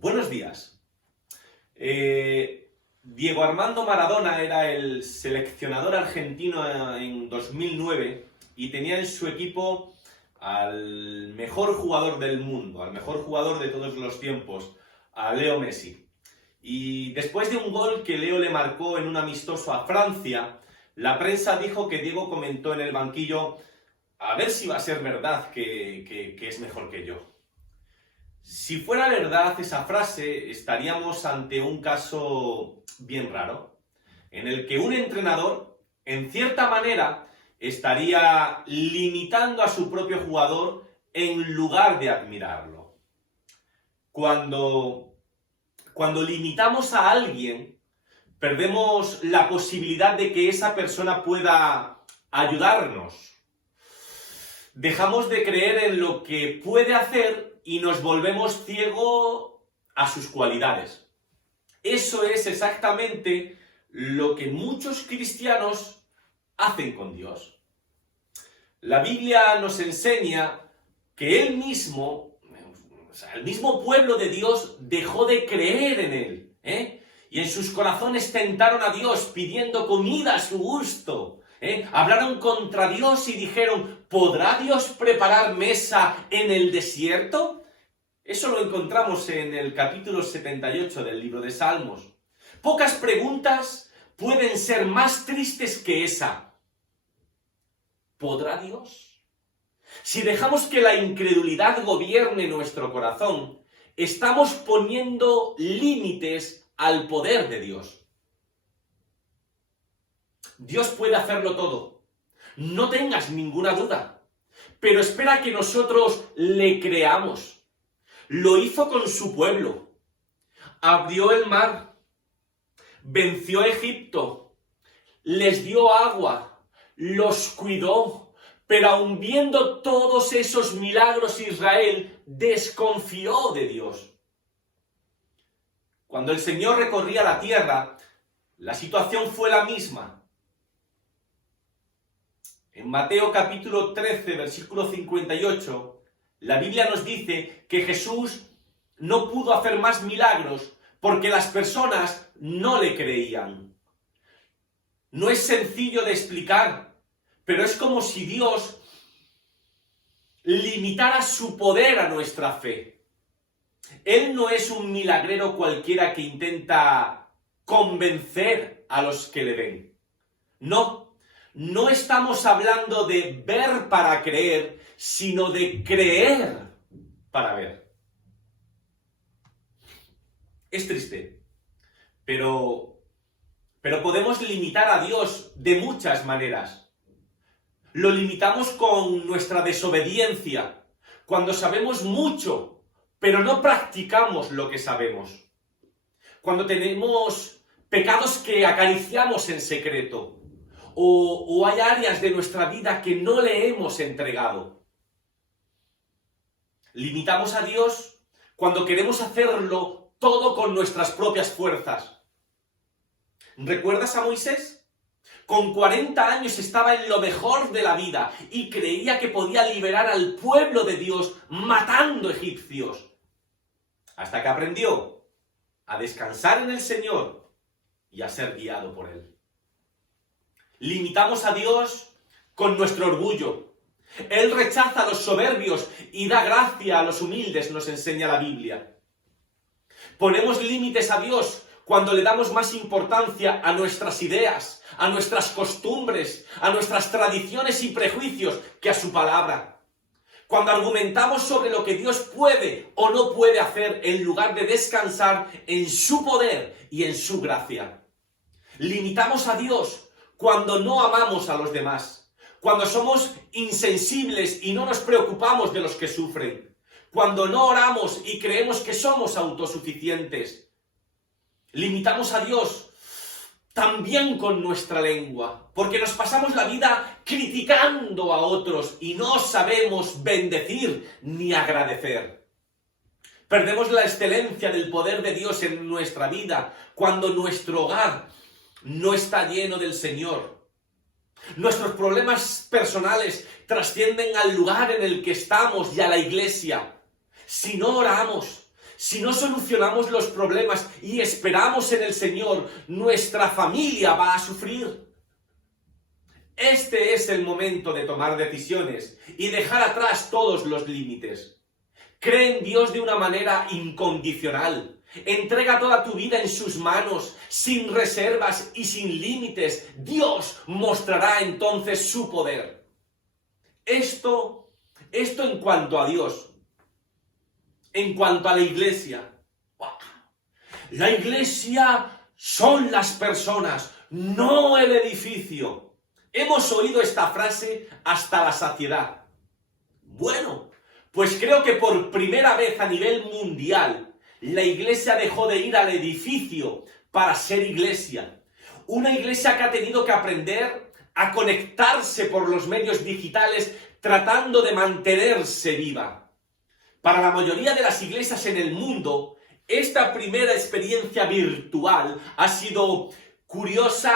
Buenos días. Diego Armando Maradona era el seleccionador argentino en 2009 y tenía en su equipo al mejor jugador del mundo, al mejor jugador de todos los tiempos, a Leo Messi. Y después de un gol que Leo le marcó en un amistoso a Francia, la prensa dijo que Diego comentó en el banquillo: a ver si va a ser verdad que es mejor que yo. Si fuera verdad esa frase, estaríamos ante un caso bien raro, en el que un entrenador, en cierta manera, estaría limitando a su propio jugador en lugar de admirarlo. Cuando limitamos a alguien, perdemos la posibilidad de que esa persona pueda ayudarnos. Dejamos de creer en lo que puede hacer y nos volvemos ciegos a sus cualidades. Eso es exactamente lo que muchos cristianos hacen con Dios. La Biblia nos enseña que el mismo pueblo de Dios dejó de creer en Él, y en sus corazones tentaron a Dios pidiendo comida a su gusto. Hablaron contra Dios y dijeron: ¿podrá Dios preparar mesa en el desierto? Eso lo encontramos en el capítulo 78 del libro de Salmos. Pocas preguntas pueden ser más tristes que esa. ¿Podrá Dios? Si dejamos que la incredulidad gobierne nuestro corazón, estamos poniendo límites al poder de Dios. Dios puede hacerlo todo, no tengas ninguna duda, pero espera que nosotros le creamos. Lo hizo con su pueblo, abrió el mar, venció a Egipto, les dio agua, los cuidó, pero aun viendo todos esos milagros, Israel desconfió de Dios. Cuando el Señor recorría la tierra, la situación fue la misma. En Mateo capítulo 13, versículo 58, la Biblia nos dice que Jesús no pudo hacer más milagros porque las personas no le creían. No es sencillo de explicar, pero es como si Dios limitara su poder a nuestra fe. Él no es un milagrero cualquiera que intenta convencer a los que le ven. No estamos hablando de ver para creer, sino de creer para ver. Es triste, pero podemos limitar a Dios de muchas maneras. Lo limitamos con nuestra desobediencia, cuando sabemos mucho, pero no practicamos lo que sabemos. Cuando tenemos pecados que acariciamos en secreto, o hay áreas de nuestra vida que no le hemos entregado. Limitamos a Dios cuando queremos hacerlo todo con nuestras propias fuerzas. ¿Recuerdas a Moisés? Con 40 años estaba en lo mejor de la vida y creía que podía liberar al pueblo de Dios matando egipcios. Hasta que aprendió a descansar en el Señor y a ser guiado por Él. Limitamos a Dios con nuestro orgullo. Él rechaza a los soberbios y da gracia a los humildes, nos enseña la Biblia. Ponemos límites a Dios cuando le damos más importancia a nuestras ideas, a nuestras costumbres, a nuestras tradiciones y prejuicios que a su palabra. Cuando argumentamos sobre lo que Dios puede o no puede hacer en lugar de descansar en su poder y en su gracia. Limitamos a Dios cuando no amamos a los demás, cuando somos insensibles y no nos preocupamos de los que sufren, cuando no oramos y creemos que somos autosuficientes. Limitamos a Dios también con nuestra lengua, porque nos pasamos la vida criticando a otros y no sabemos bendecir ni agradecer. Perdemos la excelencia del poder de Dios en nuestra vida cuando nuestro hogar no está lleno del Señor. Nuestros problemas personales trascienden al lugar en el que estamos y a la iglesia. Si no oramos, si no solucionamos los problemas y esperamos en el Señor, nuestra familia va a sufrir. Este es el momento de tomar decisiones y dejar atrás todos los límites. Cree en Dios de una manera incondicional. Entrega toda tu vida en sus manos, sin reservas y sin límites. Dios mostrará entonces su poder. Esto en cuanto a Dios. En cuanto a la iglesia. La iglesia son las personas, no el edificio. Hemos oído esta frase hasta la saciedad. Bueno, pues creo que por primera vez a nivel mundial, la iglesia dejó de ir al edificio para ser iglesia. Una iglesia que ha tenido que aprender a conectarse por los medios digitales tratando de mantenerse viva. Para la mayoría de las iglesias en el mundo, esta primera experiencia virtual ha sido curiosa,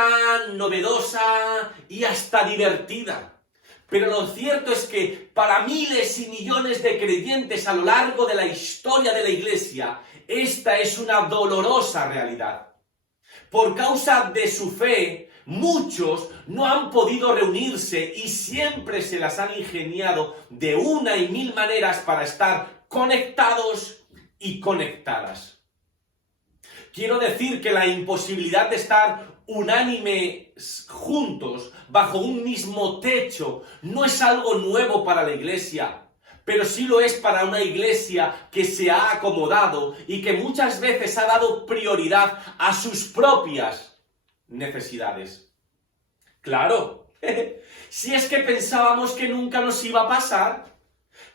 novedosa y hasta divertida. Pero lo cierto es que para miles y millones de creyentes a lo largo de la historia de la Iglesia, esta es una dolorosa realidad. Por causa de su fe, muchos no han podido reunirse y siempre se las han ingeniado de una y mil maneras para estar conectados y conectadas. Quiero decir que la imposibilidad de estar unánimes juntos, bajo un mismo techo, no es algo nuevo para la iglesia, pero sí lo es para una iglesia que se ha acomodado y que muchas veces ha dado prioridad a sus propias necesidades. Claro, si es que pensábamos que nunca nos iba a pasar,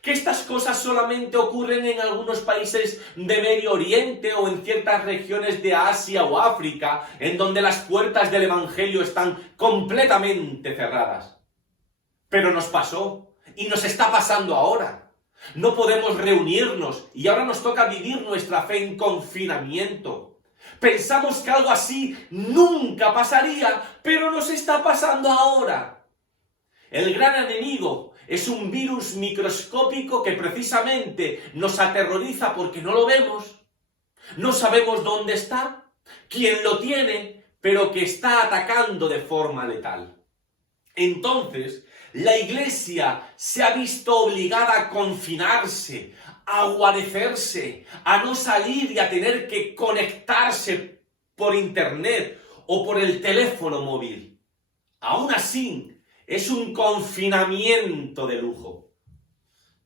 que estas cosas solamente ocurren en algunos países de Medio Oriente o en ciertas regiones de Asia o África, en donde las puertas del Evangelio están completamente cerradas. Pero nos pasó y nos está pasando ahora. No podemos reunirnos y ahora nos toca vivir nuestra fe en confinamiento. Pensamos que algo así nunca pasaría, pero nos está pasando ahora. El gran enemigo es un virus microscópico que precisamente nos aterroriza porque no lo vemos, no sabemos dónde está, quién lo tiene, pero que está atacando de forma letal. Entonces, la iglesia se ha visto obligada a confinarse, a guarecerse, a no salir y a tener que conectarse por internet o por el teléfono móvil. Aún así, es un confinamiento de lujo.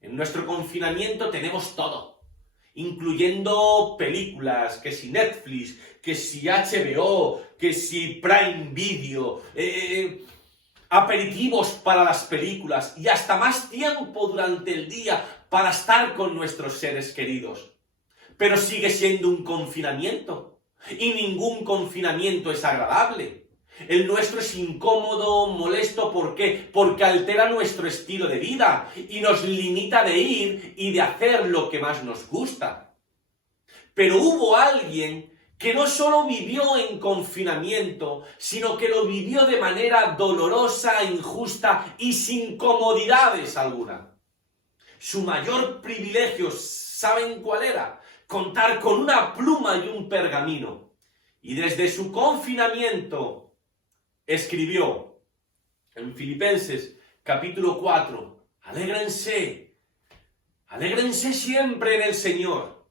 En nuestro confinamiento tenemos todo, incluyendo películas, que si Netflix, que si HBO, que si Prime Video, aperitivos para las películas y hasta más tiempo durante el día para estar con nuestros seres queridos. Pero sigue siendo un confinamiento y ningún confinamiento es agradable. El nuestro es incómodo, molesto, ¿por qué? Porque altera nuestro estilo de vida y nos limita de ir y de hacer lo que más nos gusta. Pero hubo alguien que no solo vivió en confinamiento, sino que lo vivió de manera dolorosa, injusta y sin comodidades alguna. Su mayor privilegio, ¿saben cuál era? Contar con una pluma y un pergamino. Y desde su confinamiento escribió en Filipenses capítulo 4, alégrense siempre en el Señor,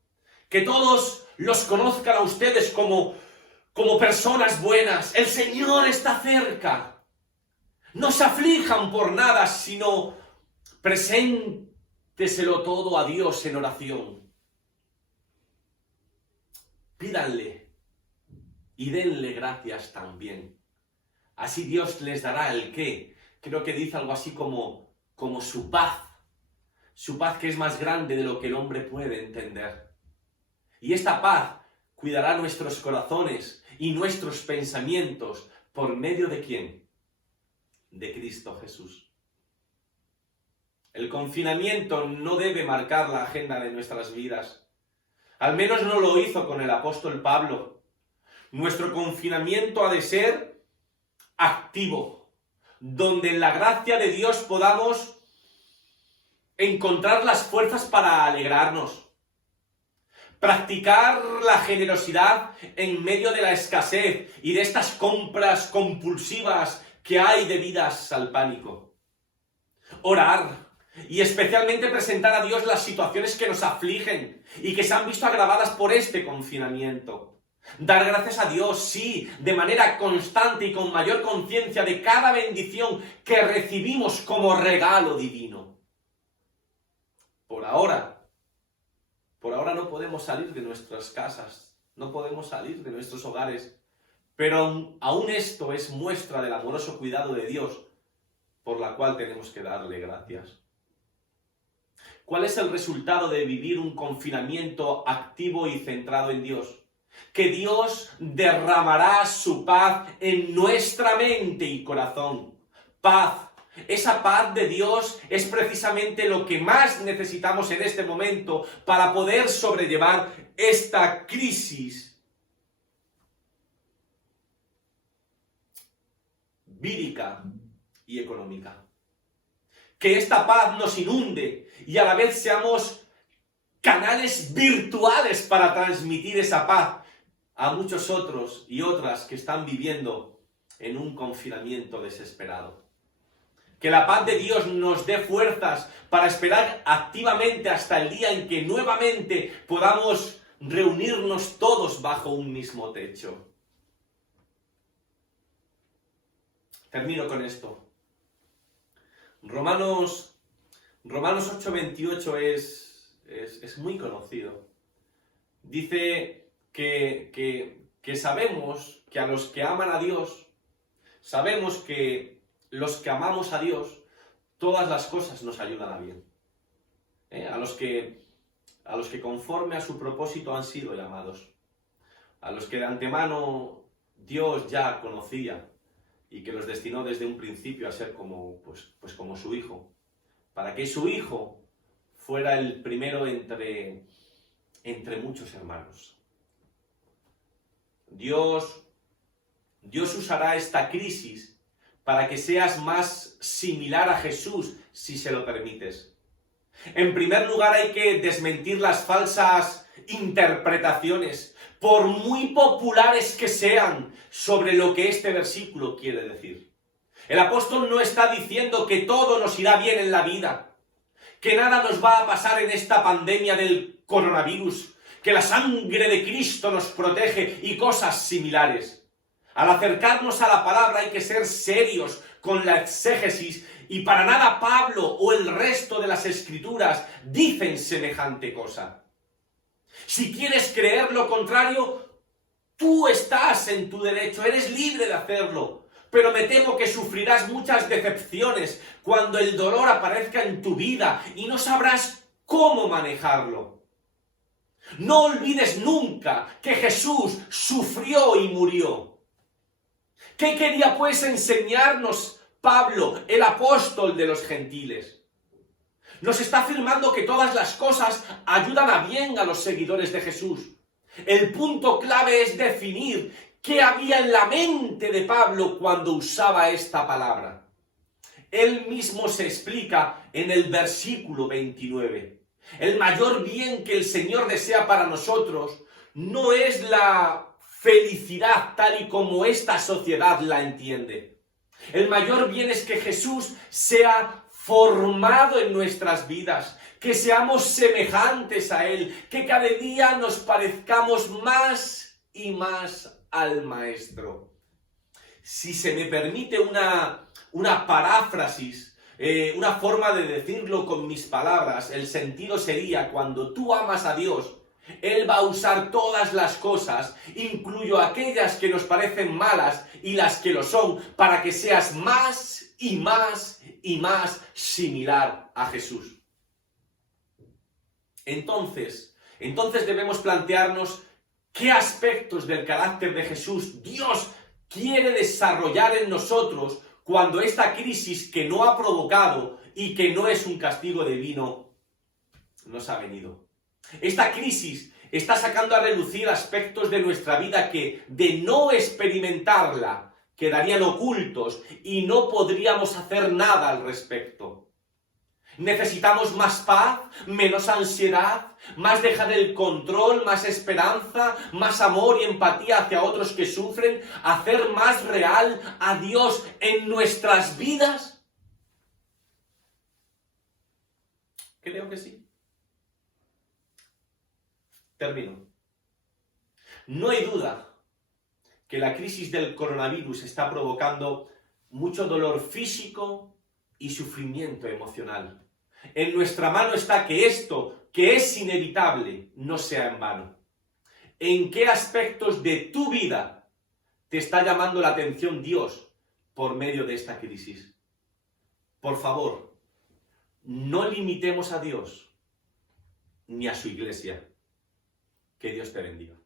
que todos los conozcan a ustedes como personas buenas, el Señor está cerca, no se aflijan por nada, sino presénteselo todo a Dios en oración, pídanle y denle gracias también. Así Dios les dará el qué. Creo que dice algo así como su paz que es más grande de lo que el hombre puede entender. Y esta paz cuidará nuestros corazones y nuestros pensamientos, ¿por medio de quién? De Cristo Jesús. El confinamiento no debe marcar la agenda de nuestras vidas. Al menos no lo hizo con el apóstol Pablo. Nuestro confinamiento ha de ser activo, donde en la gracia de Dios podamos encontrar las fuerzas para alegrarnos, Practicar la generosidad en medio de la escasez y de estas compras compulsivas que hay debidas al pánico. Orar y especialmente presentar a Dios las situaciones que nos afligen y que se han visto agravadas por este confinamiento. Dar gracias a Dios, sí, de manera constante y con mayor conciencia de cada bendición que recibimos como regalo divino. Por ahora no podemos salir de nuestras casas, no podemos salir de nuestros hogares, pero aún esto es muestra del amoroso cuidado de Dios, por la cual tenemos que darle gracias. ¿Cuál es el resultado de vivir un confinamiento activo y centrado en Dios? Que Dios derramará su paz en nuestra mente y corazón. Paz. Esa paz de Dios es precisamente lo que más necesitamos en este momento para poder sobrellevar esta crisis vírica y económica. Que esta paz nos inunde y a la vez seamos canales virtuales para transmitir esa paz a muchos otros y otras que están viviendo en un confinamiento desesperado. Que la paz de Dios nos dé fuerzas para esperar activamente hasta el día en que nuevamente podamos reunirnos todos bajo un mismo techo. Termino con esto. Romanos 8:28 es muy conocido. Dice que sabemos que a los que aman a Dios, sabemos que los que amamos a Dios, todas las cosas nos ayudan a bien. A los que conforme a su propósito han sido llamados. A los que de antemano Dios ya conocía y que los destinó desde un principio a ser como su Hijo. Para que su Hijo fuera el primero entre muchos hermanos. Dios usará esta crisis para que seas más similar a Jesús, si se lo permites. En primer lugar, hay que desmentir las falsas interpretaciones, por muy populares que sean, sobre lo que este versículo quiere decir. El apóstol no está diciendo que todo nos irá bien en la vida, que nada nos va a pasar en esta pandemia del coronavirus, que la sangre de Cristo nos protege y cosas similares. Al acercarnos a la palabra hay que ser serios con la exégesis y para nada Pablo o el resto de las escrituras dicen semejante cosa. Si quieres creer lo contrario, tú estás en tu derecho, eres libre de hacerlo, pero me temo que sufrirás muchas decepciones cuando el dolor aparezca en tu vida y no sabrás cómo manejarlo. No olvides nunca que Jesús sufrió y murió. ¿Qué quería pues enseñarnos Pablo, el apóstol de los gentiles? Nos está afirmando que todas las cosas ayudan a bien a los seguidores de Jesús. El punto clave es definir qué había en la mente de Pablo cuando usaba esta palabra. Él mismo se explica en el versículo 29. El mayor bien que el Señor desea para nosotros no es la felicidad tal y como esta sociedad la entiende. El mayor bien es que Jesús sea formado en nuestras vidas, que seamos semejantes a Él, que cada día nos parezcamos más y más al Maestro. Si se me permite una paráfrasis, una forma de decirlo con mis palabras, el sentido sería: cuando tú amas a Dios, Él va a usar todas las cosas, incluyo aquellas que nos parecen malas y las que lo son, para que seas más y más y más similar a Jesús. Entonces debemos plantearnos qué aspectos del carácter de Jesús Dios quiere desarrollar en nosotros cuando esta crisis que no ha provocado y que no es un castigo divino nos ha venido. Esta crisis está sacando a relucir aspectos de nuestra vida que, de no experimentarla, quedarían ocultos y no podríamos hacer nada al respecto. Necesitamos más paz, menos ansiedad, más dejar el control, más esperanza, más amor y empatía hacia otros que sufren, hacer más real a Dios en nuestras vidas. Creo que sí. Termino. No hay duda que la crisis del coronavirus está provocando mucho dolor físico y sufrimiento emocional. En nuestra mano está que esto, que es inevitable, no sea en vano. ¿En qué aspectos de tu vida te está llamando la atención Dios por medio de esta crisis? Por favor, no limitemos a Dios ni a su iglesia. Que Dios te bendiga.